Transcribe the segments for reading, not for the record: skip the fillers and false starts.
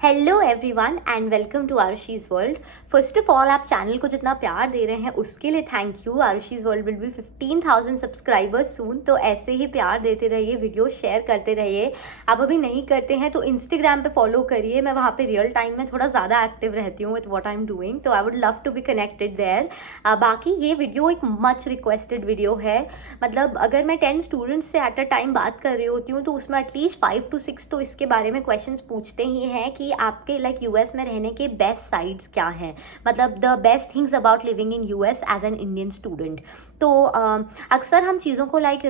Hello everyone and welcome to Aarushi's world. First of all, आप channel को जितना प्यार दे रहे हैं उसके लिए thank you. Aarushi's world will be 15,000 subscribers soon, तो ऐसे ही प्यार देते रहिए, वीडियो शेयर करते रहिए। आप अभी नहीं करते हैं तो इंस्टाग्राम पे फॉलो करिए, मैं वहाँ पे रियल टाइम में थोड़ा ज़्यादा एक्टिव रहती हूँ with what I am doing, तो I would love to be connected there. बाकी ये वीडियो एक मच रिक्वेस्टेड वीडियो है। मतलब अगर मैं 10 स्टूडेंट्स से एट अ टाइम बात कर रही होती हूँ तो उसमें एटलीस्ट 5 to 6 तो इसके बारे में क्वेश्चन पूछते ही हैं कि आपके लाइक यूएस में रहने के बेस्ट साइड्स क्या हैं, मतलब the best things about living in US as an Indian student. तो अक्सर हम चीज़ों को लाइक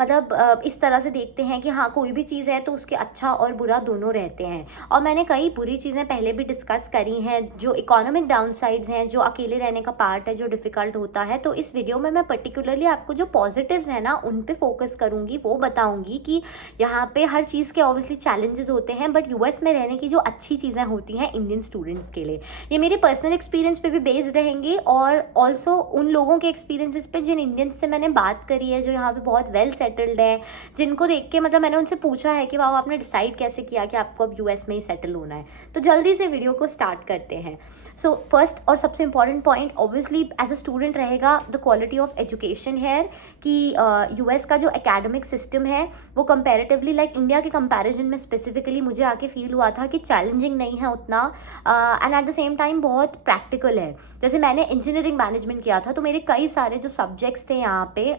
मतलब इस तरह से देखते हैं कि हाँ, कोई भी चीज़ है तो उसके अच्छा और बुरा दोनों रहते हैं। और मैंने कई बुरी चीज़ें पहले भी डिस्कस करी हैं, जो इकोनॉमिक डाउन साइड्स हैं, जो अकेले रहने का पार्ट है, जो डिफ़िकल्ट होता है। तो इस वीडियो में मैं पर्टिकुलरली आपको जो पॉजिटिव्स हैं ना उन पे फोकस करूँगी, वो बताऊँगी कि यहाँ पे हर चीज़ के ऑब्वियसली चैलेंजेस होते हैं, बट यूएस में रहने की जो अच्छी चीज़ें होती हैं इंडियन स्टूडेंट्स के लिए, ये मेरे पर्सनल एक्सपीरियंस पे भी बेस्ड रहेंगे और ऑल्सो उन लोगों के एक्सपीरियंसेस पे जिन इंडियंस से मैंने बात करी है, जो यहाँ पे बहुत वेल सेटल्ड है, जिनको देख के मतलब मैंने उनसे पूछा है कि वाह, आपने डिसाइड कैसे किया कि आपको अब यूएस में ही सेटल होना है। तो जल्दी से वीडियो को स्टार्ट करते हैं। सो फर्स्ट और सबसे important point obviously as a student रहेगा द क्वालिटी ऑफ एजुकेशन है कि यूएस का जो एकेडमिक सिस्टम है वो कंपैरेटिवली लाइक इंडिया के कंपैरिजन में स्पेसिफिकली मुझे आके फील हुआ था कि चैलेंजिंग नहीं है उतना, and at the same time बहुत प्रैक्टिकल है। जैसे मैंने इंजीनियरिंग मैनेजमेंट किया था, तो मेरे कई सारे जो सब्जेक्ट्स थे यहाँ पे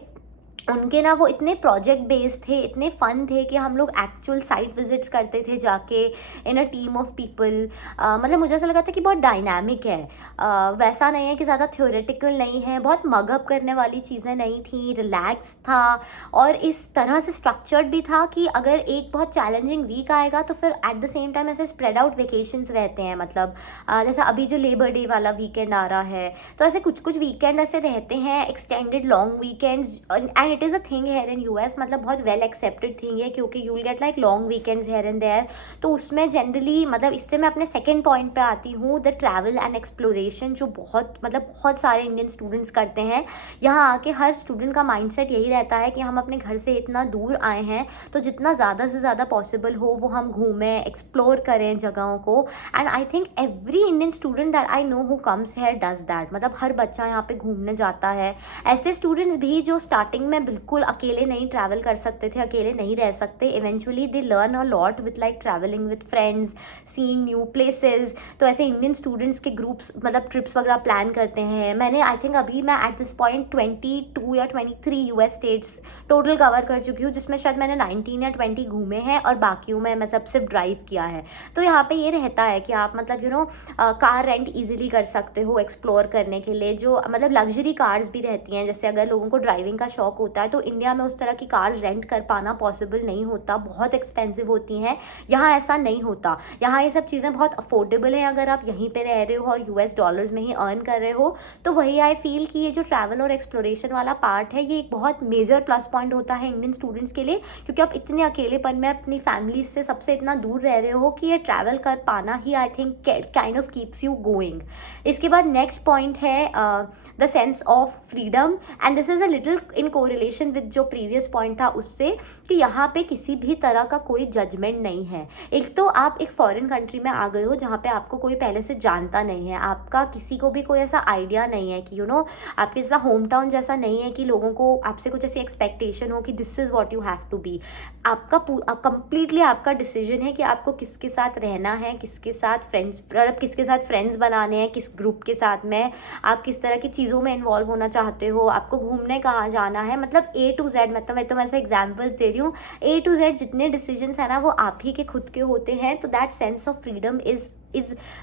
उनके ना वो इतने प्रोजेक्ट बेस्ड थे, इतने फन थे कि हम लोग एक्चुअल साइट विजिट्स करते थे जाके इन अ टीम ऑफ पीपल। मतलब मुझे ऐसा लगा था कि बहुत डायनामिक है, वैसा नहीं है कि ज़्यादा थ्योरेटिकल नहीं है, बहुत मगअप करने वाली चीज़ें नहीं थी, रिलैक्स था और इस तरह से स्ट्रक्चर्ड भी था कि अगर एक बहुत चैलेंजिंग वीक आएगा तो फिर एट द सेम टाइम ऐसे स्प्रेड आउट वेकेशंस रहते हैं। मतलब जैसा अभी जो लेबर डे वाला वीकेंड आ रहा है, तो ऐसे कुछ कुछ वीकेंड ऐसे रहते हैं, extended long weekends, and it is a thing here in US, मतलब बहुत वेल एक्सेप्टेड थिंग है क्योंकि you will get like long weekends here and there. तो उसमें जनरली मतलब इससे मैं अपने सेकंड पॉइंट पे आती हूँ, द ट्रैवल एंड एक्सप्लोरेशन, जो बहुत मतलब बहुत सारे इंडियन स्टूडेंट्स करते हैं। यहाँ आके हर स्टूडेंट का माइंडसेट यही रहता है कि हम अपने घर से इतना दूर आए हैं तो जितना ज़्यादा से ज़्यादा पॉसिबल हो वो हम घूमें, एक्सप्लोर करें जगहों को। And I think every Indian student that I know who comes here does that, मतलब हर बच्चा यहाँ पे घूमने जाता है। ऐसे स्टूडेंट्स भी जो स्टार्टिंग में बिल्कुल अकेले नहीं ट्रैवल कर सकते थे, अकेले नहीं रह सकते, eventually they learn a lot with like travelling with friends, seeing new places. तो ऐसे इंडियन स्टूडेंट्स के ग्रुप्स मतलब ट्रिप्स वगैरह प्लान करते हैं। मैंने आई थिंक अभी मैं एट दिस पॉइंट 22 या 23 यूएस स्टेट्स टोटल कवर कर चुकी हूँ, जिसमें शायद मैंने 19 या 20 घूमे हैं और बाकियों में मतलब सिर्फ ड्राइव किया है। तो यहाँ पे ये रहता है कि आप मतलब कार रेंट ईजिली कर सकते हो एक्सप्लोर करने के लिए, जो मतलब लग्जरी कार्स भी रहती हैं। जैसे अगर लोगों को ड्राइविंग का शौक होता है तो इंडिया में उस तरह की कार रेंट कर पाना पॉसिबल नहीं होता, बहुत एक्सपेंसिव होती हैं। यहाँ ऐसा नहीं होता, यहाँ ये सब चीज़ें बहुत अफोर्डेबल हैं। अगर आप यहीं पे रह रहे हो और यूएस डॉलर्स में ही अर्न कर रहे हो तो वही आई फील कि ये जो ट्रैवल और एक्सप्लोरेशन वाला पार्ट है ये एक बहुत मेजर प्लस पॉइंट होता है इंडियन स्टूडेंट्स के लिए, क्योंकि आप इतने अकेलेपन में अपनी फैमिली से सबसे इतना दूर रह रहे हो कि ये ट्रैवल कर पाना ही I think kind of keeps you going. इसके बाद नेक्स्ट पॉइंट है the sense of freedom, and this is a little in correlation with जो प्रीवियस पॉइंट था उससे, कि यहाँ पे किसी भी तरह का कोई जजमेंट नहीं है। एक तो आप एक फॉरेन कंट्री में आ गए हो जहाँ पे आपको कोई पहले से जानता नहीं है, आपका किसी को भी कोई ऐसा आइडिया नहीं है कि आपके जैसा होम टाउन जैसा नहीं है कि लोगों को आपसे कुछ ऐसी एक्सपेक्टेशन हो कि this is what you have to be. आपका कंप्लीटली आपका डिसीजन है कि आपको किसके साथ रहना है, किसके साथ फ्रेंड्स मतलब किसके साथ फ्रेंड्स बनाने हैं, किस ग्रुप के साथ में आप किस तरह की चीज़ों में इन्वॉल्व होना चाहते हो, आपको घूमने कहाँ जाना है, मतलब A to Z। मतलब मैं तो ऐसा एग्जाम्पल्स दे रही हूँ, A to Z जितने डिसीजंस हैं ना वो आप ही के खुद के होते हैं। तो that sense of freedom is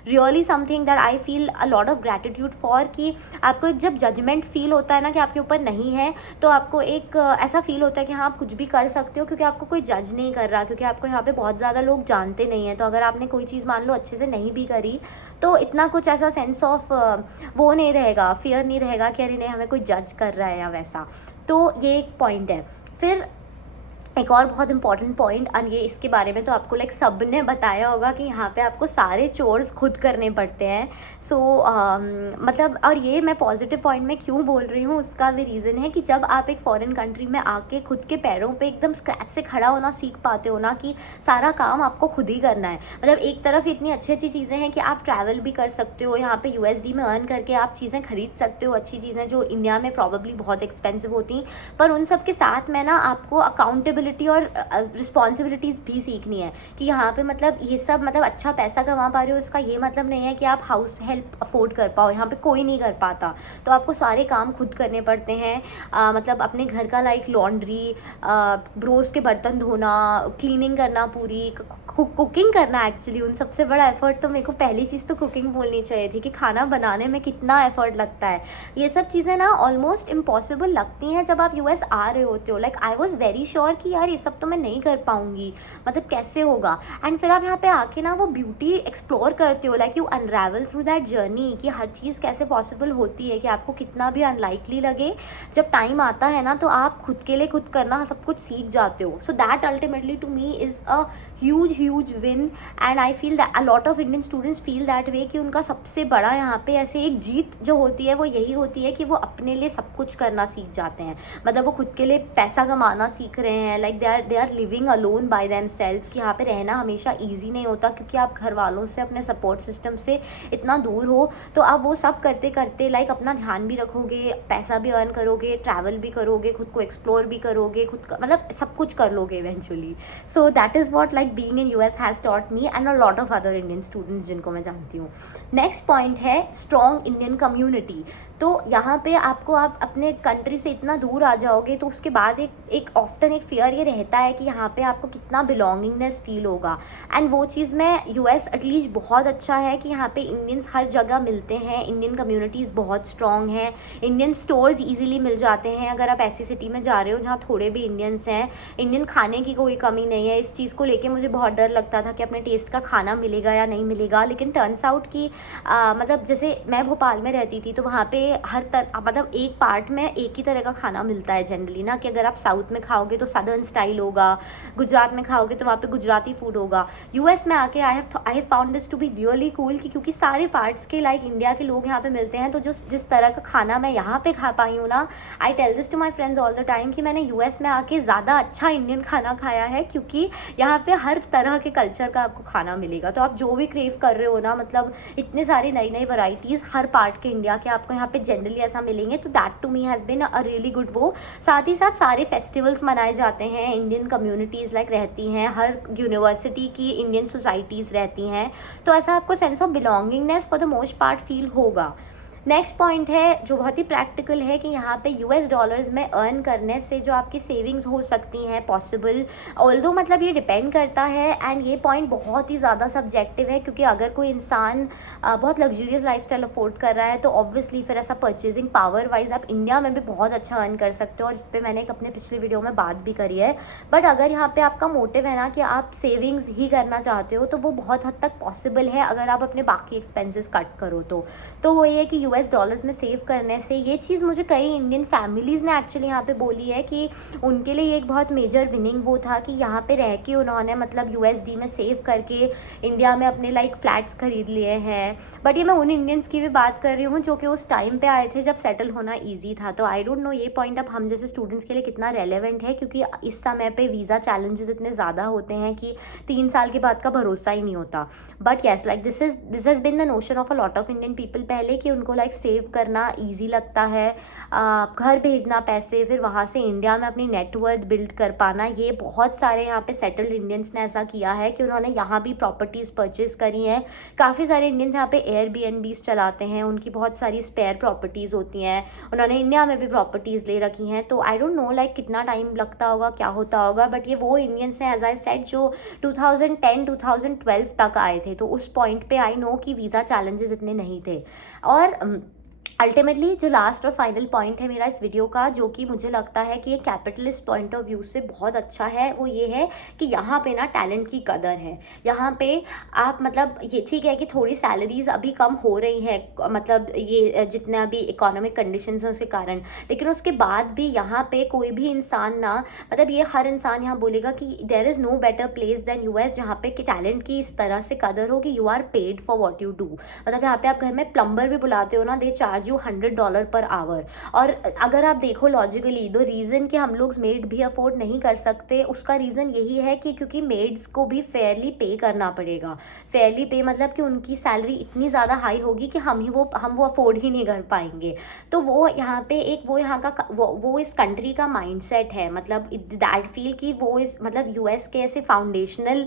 really something that I feel a lot of gratitude for, कि आपको जब जजमेंट फील होता है ना कि आपके ऊपर नहीं है, तो आपको एक ऐसा फील होता है कि हाँ, आप कुछ भी कर सकते हो क्योंकि आपको कोई जज नहीं कर रहा, क्योंकि आपको यहाँ पे बहुत ज़्यादा लोग जानते नहीं हैं। तो अगर आपने कोई चीज़ मान लो अच्छे से नहीं भी करी तो इतना कुछ ऐसा सेंस ऑफ वो नहीं रहेगा, फियर नहीं रहेगा कि अरे नहीं हमें कोई जज कर रहा है या वैसा। तो ये एक पॉइंट है। फिर एक और बहुत इंपॉर्टेंट पॉइंट, और ये इसके बारे में तो आपको लाइक सब ने बताया होगा कि यहाँ पे आपको सारे चोर्स खुद करने पड़ते हैं। सो मतलब, और ये मैं पॉजिटिव पॉइंट में क्यों बोल रही हूँ उसका भी रीज़न है कि जब आप एक फॉरेन कंट्री में आके खुद के पैरों पे एकदम स्क्रैच से खड़ा होना सीख पाते हो ना, कि सारा काम आपको खुद ही करना है। मतलब एक तरफ इतनी अच्छी अच्छी चीज़ें हैं कि आप ट्रैवल भी कर सकते हो, यहाँ पे USD में अर्न करके आप चीज़ें खरीद सकते हो, अच्छी चीज़ें जो इंडिया में प्रॉबेबली बहुत एक्सपेंसिव होती, पर उन सब के साथ में ना आपको अकाउंटेबिलिटी और रिस्पॉन्सिबिलिटीज़ भी सीखनी है कि यहाँ पे मतलब ये सब, मतलब अच्छा पैसा कमा पा रहे हो उसका ये मतलब नहीं है कि आप हाउस हेल्प अफोर्ड कर पाओ, यहाँ पे कोई नहीं कर पाता, तो आपको सारे काम खुद करने पड़ते हैं। मतलब अपने घर का लाइक लॉन्ड्री, रोज़ के बर्तन धोना, क्लीनिंग करना, पूरी कुकिंग करना। एक्चुअली उन सबसे बड़ा एफर्ट तो मेरे को पहली चीज़ तो कुकिंग बोलनी चाहिए थी कि खाना बनाने में कितना एफर्ट लगता है। ये सब चीज़ें ना ऑलमोस्ट इम्पॉसिबल लगती हैं जब आप US आ रहे होते हो। Like I was very sure कि यार ये सब तो मैं नहीं कर पाऊँगी, मतलब कैसे होगा। एंड फिर आप यहाँ पे आके ना वो ब्यूटी एक्सप्लोर करते हो, like you unravel through that journey कि हर चीज़ कैसे पॉसिबल होती है, कि आपको कितना भी अनलाइकली लगे, जब टाइम आता है ना तो आप खुद के लिए खुद करना सब कुछ सीख जाते हो। So that ultimately to me is a huge win, and I feel that a lot of Indian students feel that way कि उनका सबसे बड़ा यहाँ पे ऐसे एक जीत जो होती है वो यही होती है कि वो अपने लिए सब कुछ करना सीख जाते हैं। मतलब वो खुद के लिए पैसा कमाना सीख रहे हैं, like they are living alone by themselves, कि यहाँ पे रहना हमेशा ईजी नहीं होता क्योंकि आप घर वालों से, अपने सपोर्ट सिस्टम से इतना दूर हो। तो आप वो सब करते करते लाइक अपना ध्यान भी रखोगे, पैसा भी अर्न करोगे, ट्रैवल भी करोगे, खुद को एक्सप्लोर भी करोगे, खुद का मतलब सब कुछ कर लोगे eventually. So that is what like being in US has taught me and a lot of other Indian students जिनको मैं जानती हूँ। नेक्स्ट पॉइंट है स्ट्रॉन्ग इंडियन कम्युनिटी। तो यहाँ पे आपको, आप अपने कंट्री से इतना दूर आ जाओगे तो उसके बाद एक ऑफ्टन एक फियर ये रहता है कि यहाँ पे आपको कितना बिलोंगिंगनेस फील होगा। एंड वो चीज़ में US एटलीस्ट बहुत अच्छा है कि यहाँ पे इंडियंस हर जगह मिलते हैं, इंडियन कम्युनिटीज़ बहुत स्ट्रॉन्ग हैं, इंडियन स्टोर्स ईजिली मिल जाते हैं अगर आप ऐसी सिटी में जा रहे हो जहाँ थोड़े भी इंडियंस हैं। इंडियन खाने की कोई कमी नहीं है। इस चीज़ को लेके मुझे बहुत डर लगता था कि अपने टेस्ट का खाना मिलेगा या नहीं मिलेगा, लेकिन टर्न्स आउट कि मतलब जैसे मैं भोपाल में रहती थी तो वहाँ पे हर मतलब एक पार्ट में एक ही तरह का खाना मिलता है जनरली ना, कि अगर आप साउथ में खाओगे तो सदर्न स्टाइल होगा, गुजरात में खाओगे तो वहाँ पे गुजराती फूड होगा। US में आके I have found this to be really cool कि क्योंकि सारे पार्ट्स के लाइक इंडिया के लोग यहाँ पे मिलते हैं, तो जिस तरह का खाना मैं यहाँ पे खा पाई हूँ ना, I tell this to my friends all the time कि मैंने US में आके ज़्यादा अच्छा इंडियन खाना खाया है, क्योंकि यहाँ पे हर तरह के कल्चर का आपको खाना मिलेगा। तो आप जो भी क्रेव कर रहे हो ना, मतलब इतने सारी नई नई वैरायटीज़ हर पार्ट के इंडिया के आपको यहाँ पे जनरली ऐसा मिलेंगे। तो that to me has been a really good वो। साथ ही साथ सारे फेस्टिवल्स मनाए जाते हैं, इंडियन कम्युनिटीज़ लाइक रहती हैं, हर यूनिवर्सिटी की इंडियन सोसाइटीज़ रहती हैं, तो ऐसा आपको sense of belongingness for the most part feel होगा। नेक्स्ट पॉइंट है जो बहुत ही प्रैक्टिकल है कि यहाँ पे US डॉलर्स में अर्न करने से जो आपकी सेविंग्स हो सकती हैं पॉसिबल, ऑल्दो मतलब ये डिपेंड करता है, एंड ये पॉइंट बहुत ही ज़्यादा सब्जेक्टिव है, क्योंकि अगर कोई इंसान बहुत लग्जूरियस लाइफस्टाइल अफोर्ड कर रहा है तो ऑब्वियसली फिर ऐसा परचेजिंग पावर वाइज आप इंडिया में भी बहुत अच्छा अर्न कर सकते हो, और इस पर मैंने एक अपने पिछले वीडियो में बात भी करी है। बट अगर यहाँ पे आपका मोटिव है ना कि आप सेविंग्स ही करना चाहते हो, तो वो बहुत हद तक पॉसिबल है अगर आप अपने बाकी एक्सपेंसेस कट करो तो वो ये है कि US डॉलर्स में सेव करने से, ये चीज़ मुझे कई इंडियन फैमिलीज़ ने एक्चुअली यहाँ पे बोली है कि उनके लिए एक बहुत मेजर विनिंग वो था कि यहाँ पे रह के उन्होंने मतलब USD में सेव करके इंडिया में अपने लाइक फ्लैट्स खरीद लिए हैं। बट ये मैं उन इंडियंस की भी बात कर रही हूँ जो कि उस टाइम पे आए थे जब सेटल होना ईजी था। तो आई डोंट नो ये पॉइंट अब हम जैसे स्टूडेंट्स के लिए कितना रेलेवेंट है, क्योंकि इस समय पे वीज़ा चैलेंजेस इतने ज़्यादा होते हैं कि 3 साल के बाद का भरोसा ही नहीं होता। But yes, like this has been the notion of a lot of Indian people पहले, कि उनको लाइक सेव करना ईजी लगता है, घर भेजना पैसे, फिर वहाँ से इंडिया में अपनी नेटवर्थ बिल्ड कर पाना। ये बहुत सारे यहाँ पे सेटल्ड इंडियंस ने ऐसा किया है कि उन्होंने यहाँ भी प्रॉपर्टीज़ परचेज करी हैं। काफ़ी सारे इंडियंस यहाँ पे एयरबीएनबीज चलाते हैं, उनकी बहुत सारी स्पेयर प्रॉपर्टीज़ होती हैं, उन्होंने इंडिया में भी प्रॉपर्टीज़ ले रखी हैं। तो आई डोंट नो लाइक कितना टाइम लगता होगा, क्या होता होगा, बट ये वो इंडियंस हैं एज आई सेड जो 2010-2012 तक आए थे। तो उस पॉइंट पे आई नो कि वीज़ा चैलेंजेस इतने नहीं थे। और अल्टीमेटली जो लास्ट और फाइनल पॉइंट है मेरा इस वीडियो का, जो कि मुझे लगता है कि ये कैपिटलिस्ट पॉइंट ऑफ व्यू से बहुत अच्छा है, वो ये है कि यहाँ पे ना टैलेंट की कदर है। यहाँ पे आप मतलब ये ठीक है कि थोड़ी सैलरीज अभी कम हो रही हैं, मतलब ये जितना भी इकोनॉमिक कंडीशंस हैं उसके कारण, लेकिन उसके बाद भी यहाँ पे कोई भी इंसान ना, मतलब ये हर इंसान यहाँ बोलेगा कि there is no better place than US, जहाँ पे कि टैलेंट की इस तरह से कदर हो कि you are paid for what you do. मतलब यहाँ पे आप घर में प्लम्बर भी बुलाते हो ना, they charge you $100 per hour. और अगर आप देखो लॉजिकली, द रीज़न कि हम लोग मेड भी अफोर्ड नहीं कर सकते, उसका रीज़न यही है कि क्योंकि मेड्स को भी फेयरली पे करना पड़ेगा। फेयरली पे मतलब कि उनकी सैलरी इतनी ज़्यादा हाई होगी कि हम वो अफोर्ड ही नहीं कर पाएंगे। तो वो यहाँ पे एक वो यहाँ का वो इस कंट्री का माइंडसेट है, मतलब दैट फील कि वो इस मतलब यूएस के ऐसे फाउंडेशनल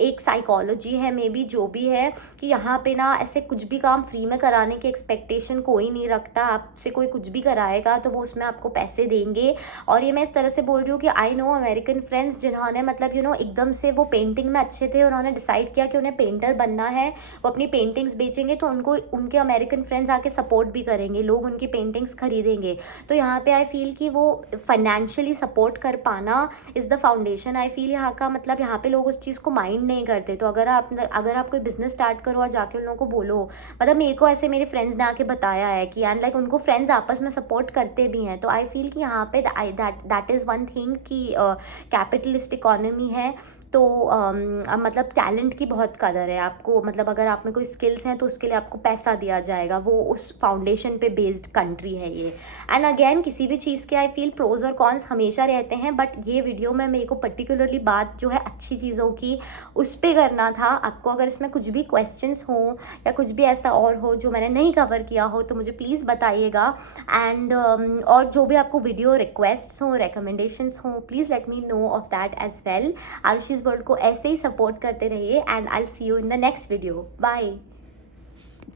एक साइकोलॉजी है मे बी, जो भी है कि यहाँ पे ना ऐसे कुछ भी काम फ्री में कराने की एक्सपेक्टेशन कोई नहीं रखता। आपसे कोई कुछ भी कराएगा तो वो उसमें आपको पैसे देंगे। और ये मैं इस तरह से बोल रही हूँ कि आई नो अमेरिकन फ्रेंड्स जिन्होंने मतलब एकदम से वो पेंटिंग में अच्छे थे, उन्होंने डिसाइड किया कि उन्हें पेंटर बनना है, वो अपनी पेंटिंग्स बेचेंगे, तो उनको उनके अमेरिकन फ्रेंड्स आके सपोर्ट भी करेंगे, लोग उनकी पेंटिंग्स खरीदेंगे। तो यहाँ पे आई फील कि वो फाइनेंशियली सपोर्ट कर पाना is the foundation. I feel यहाँ का मतलब यहाँ पे लोग उस चीज़ को माइंड नहीं करते। तो अगर आप कोई बिजनेस स्टार्ट करो और जाके उन लोगों को बोलो, मतलब मेरे को ऐसे मेरे फ्रेंड्स ने आके बताया है कि एंड लाइक उनको फ्रेंड्स आपस में सपोर्ट करते भी हैं। तो आई फील कि यहाँ पे दैट इज़ वन थिंग कि कैपिटलिस्ट इकोनॉमी है, तो मतलब टैलेंट की बहुत कदर है आपको। मतलब अगर आप में कोई स्किल्स हैं तो उसके लिए आपको पैसा दिया जाएगा, वो उस फाउंडेशन पे बेस्ड कंट्री है ये। एंड अगेन किसी भी चीज़ के आई फील प्रोज और कॉन्स हमेशा रहते हैं, बट ये वीडियो में मेरे को पर्टिकुलरली बात जो है अच्छी चीज़ों की उस पर करना था। आपको अगर इसमें कुछ भी क्वेश्चंस हो या कुछ भी ऐसा और हो जो मैंने नहीं कवर किया हो तो मुझे प्लीज़ बताइएगा। एंड और जो भी आपको वीडियो रिक्वेस्ट्स हों, रिकमेंडेशंस हों, please let me know of that as well. Aarushi's world को ऐसे ही सपोर्ट करते रहिए and I will see you in the next video. Bye.